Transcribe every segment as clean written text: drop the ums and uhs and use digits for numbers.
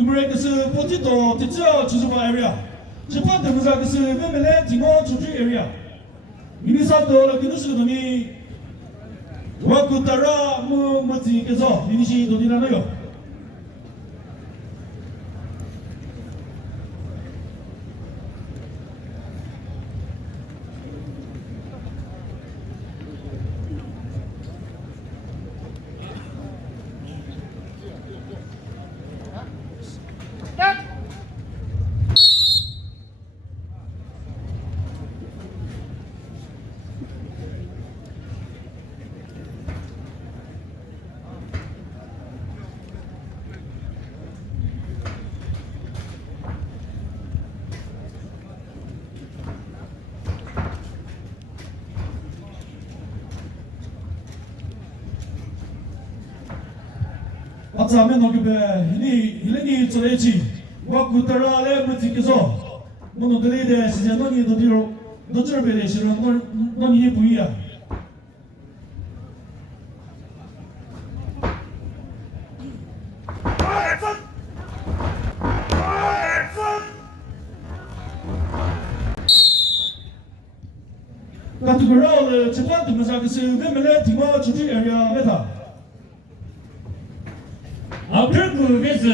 numeric is potato, teacher, Chizuba area. Japan, the Muzak is Vimele, Timo, Chuchi area. Minisato, Kinusuni, Wakutara, Muti, Kazo, Inishi, Dodinayo. 咱们那个呗，你做得起，我估得了来不及个说，我弄得来的时间那你都比如，那这边的时候那你也不一样。那这个绕了，这关怎么上个是我们来听我出去人家为他。 Après que vous êtes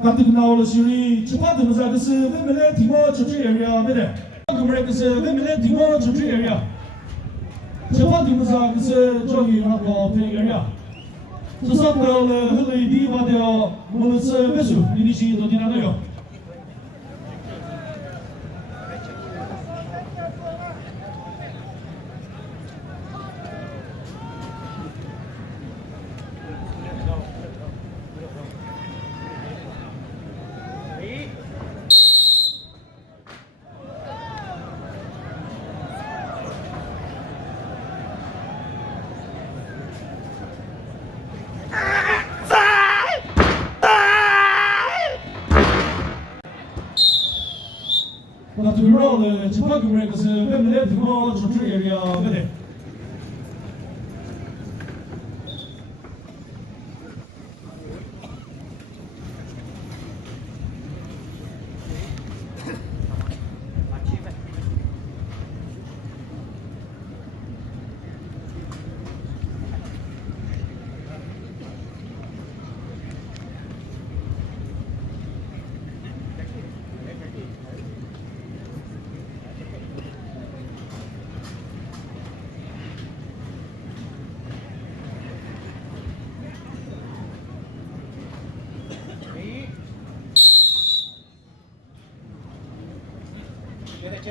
Nanti kenal oleh sini cepat tu masa kes Vimele Timur Cuci area mana? Kemudian kes Vimele Timur Cuci area. Cepat tu masa kes Jogi Rako Pay area. Sesat kalau heli di pada mulut besu ini sih tu tidak ada.那这个绕的这块公园可是外面的地方出去也要不得。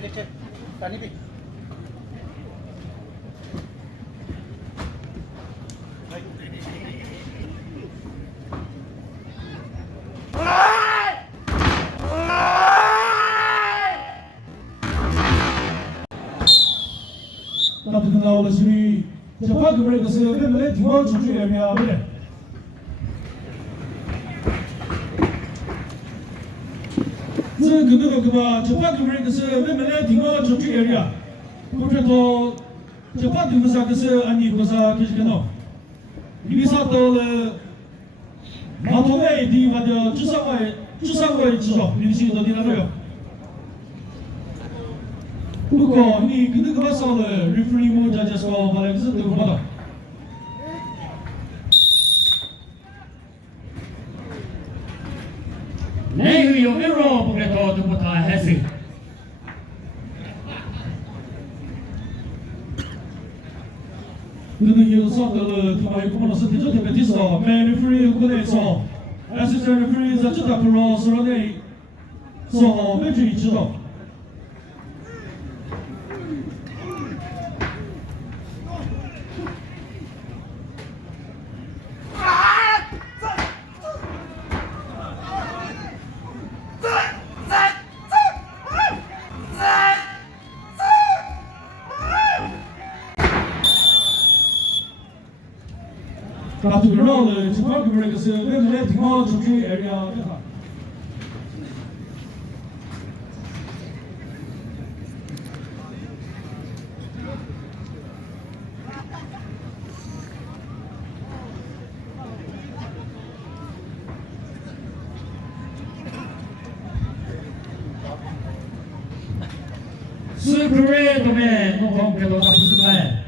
Cek. Tani pi. Tapi kenal oleh sini, cepat mereka sebenarnya melihat jual cuci area mana.这个那个吧，这半个人可是我们来听我出去area，不是说这半个啥可是安尼个啥就是个喏，你啥到了，马头外地话的至少至少，你是到底哪个？不过你跟那个把上了 referee 么家家说，把那个是对不的。 Lei io vero perché tu potrà essere.那个有啥的，他妈有可能是提出特别提说，没 referee 可能说，assistant referee 在这条路上说的，说没注意知道。 같은 그런 정말 그분의 것을 왜냐면 등어 조직 에리아 대가 斯普瑞多梅弄红给多少不是麦？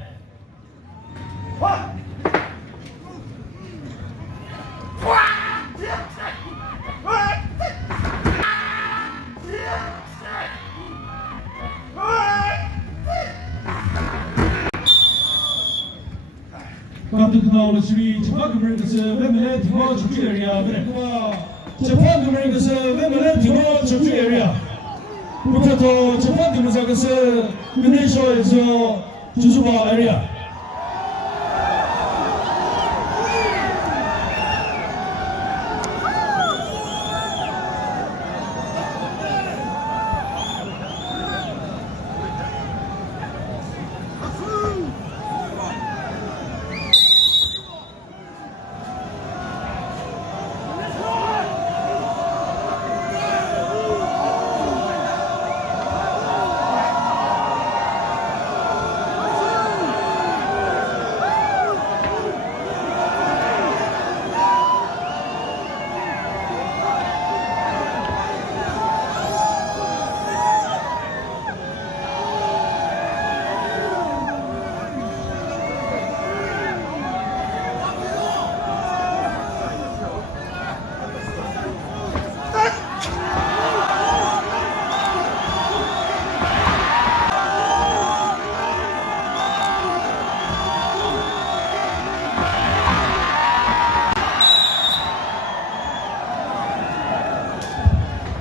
같은 그날 수리 정말 그분의 것을 왜냐면 등어 조직 에리아 그래 재판 그분의 것을 왜냐면 등어 조직 에리아 그부터 재판 등사 것을 근대쇼에서 주수바 에리아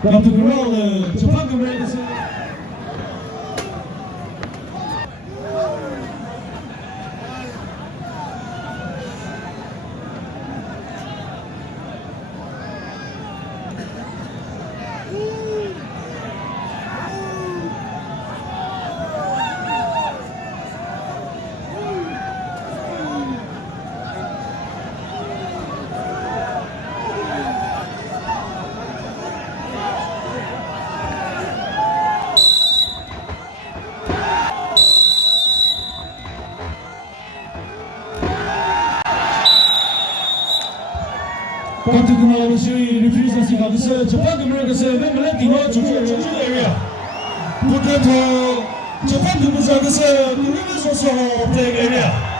같은 그날 재판 그분의 것을 같은 그날 수리 리프리센스가 그래서 재판 그분의 것을 왜냐면 등어 조직 에리아 그부터 재판 등사 것을 근대쇼에서 에리아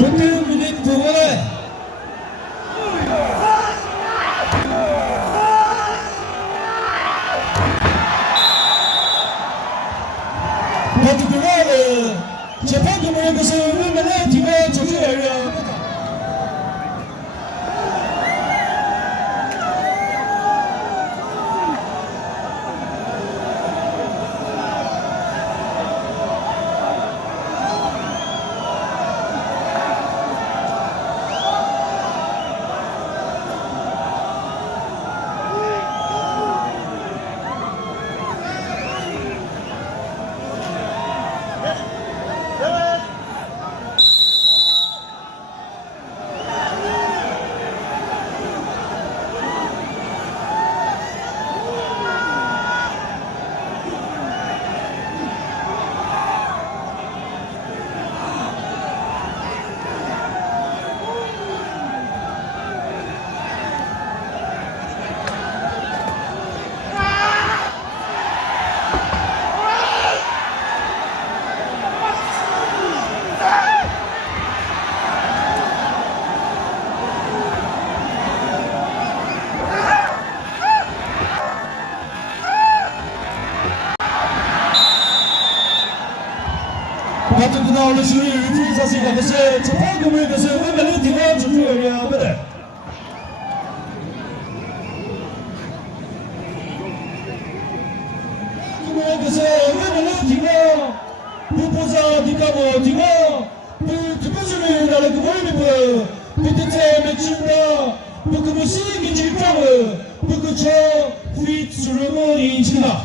본대 무대 부분에 같은 그날 재판 그분의 것을 왜냐면 등어 조직 에리아 了是非常是一个是这方面的是我们的地方主要的不的。그래서 왜냐면 네가 보자 네가 뭐 네가 그 것을 나를 그 머리 뭐 그때 맺힌다 그 무엇이 질병을 그저 휘수를 뭐 인치다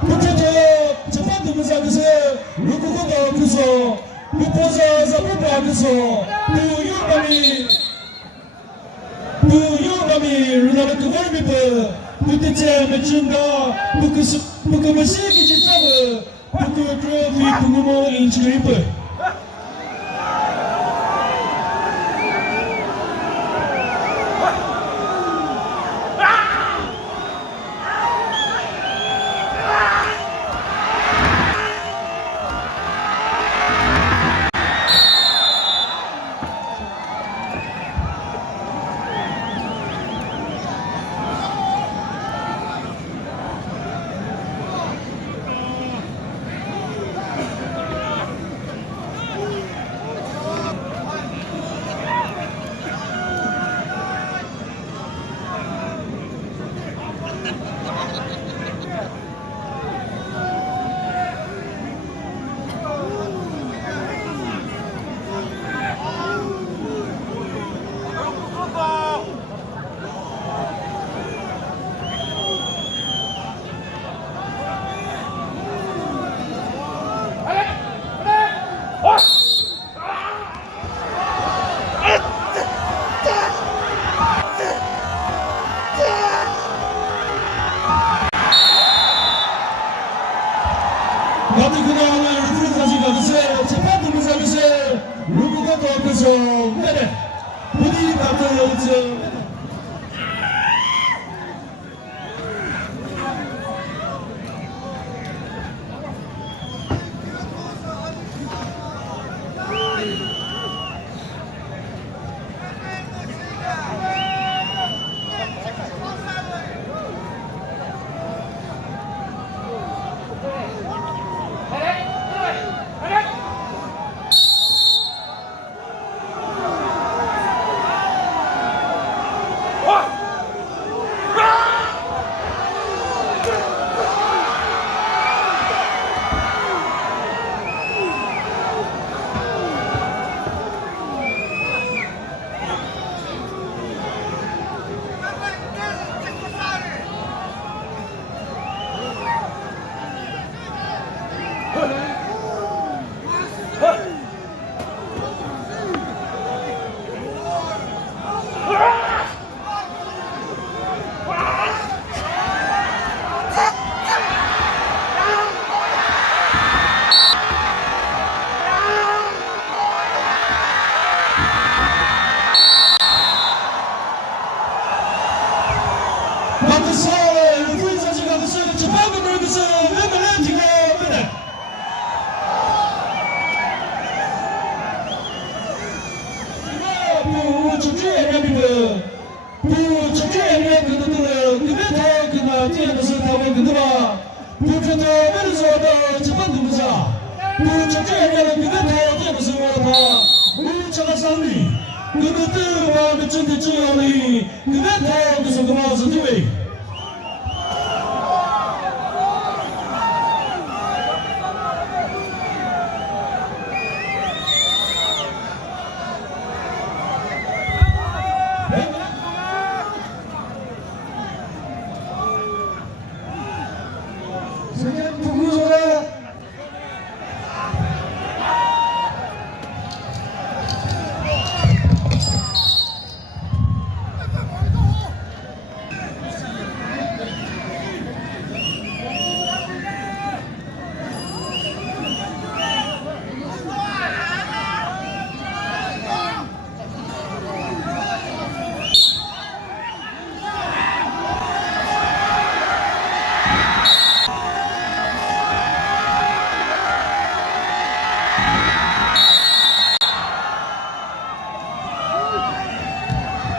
그때 저번 누구자 그서 누구가 그서 보자 잡다 그서 그 유감이 나를 그 머리 뭐 그때 맺힌다 그 무엇이 질병을 그 휘수를 인치다 나도 그날 우리 사시가 그새 재판 검사에서 누구가 더 그래서 왜래 어디 가도 저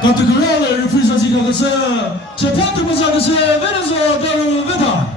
같은 그날을 풀사시가 그새 재판도 보자 그새 왜래서 나를 왜다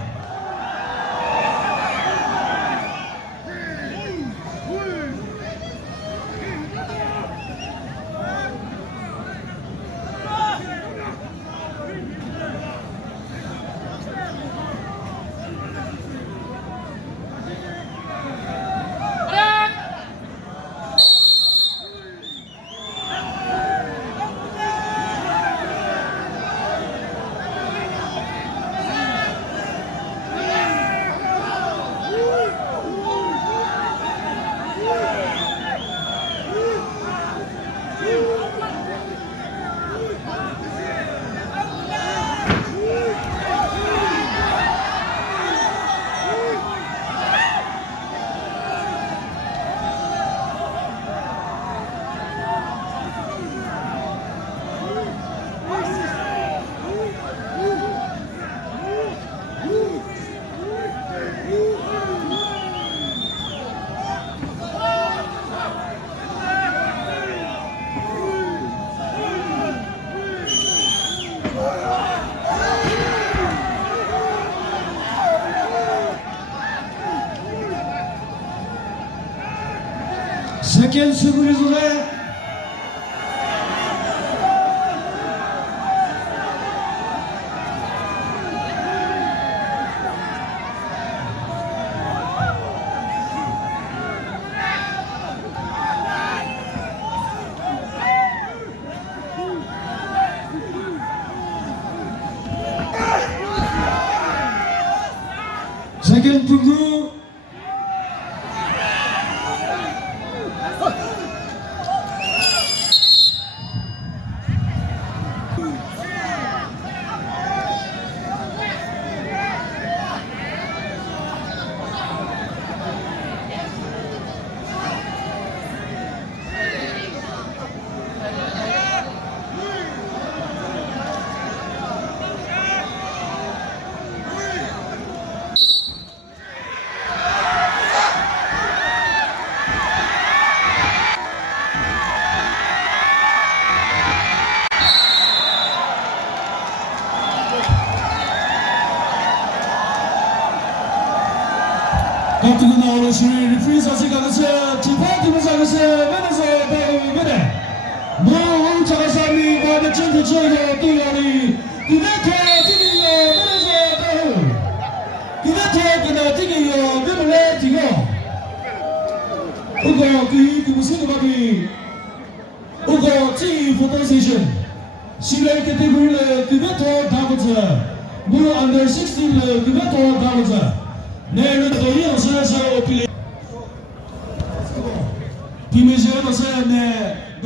Second Supervisor. Second Pugu. Kapten Ola Shuri reprise asigalısı Tıpatımız agısı Venezia Bene Bu uçakasami Bada Çente Çeyo Tuyali Güvete Tigiyo Venezia Behu Güvete Gina Tigiyo Vimle Tigiyo Ugo Ki Kumusini Babi Ugo Ti Photo Station Shile Category Güvete Davutsa Bu Under 16 Güvete Davutsa 내일은 또 이어서 오피리 김혜지가 어서 네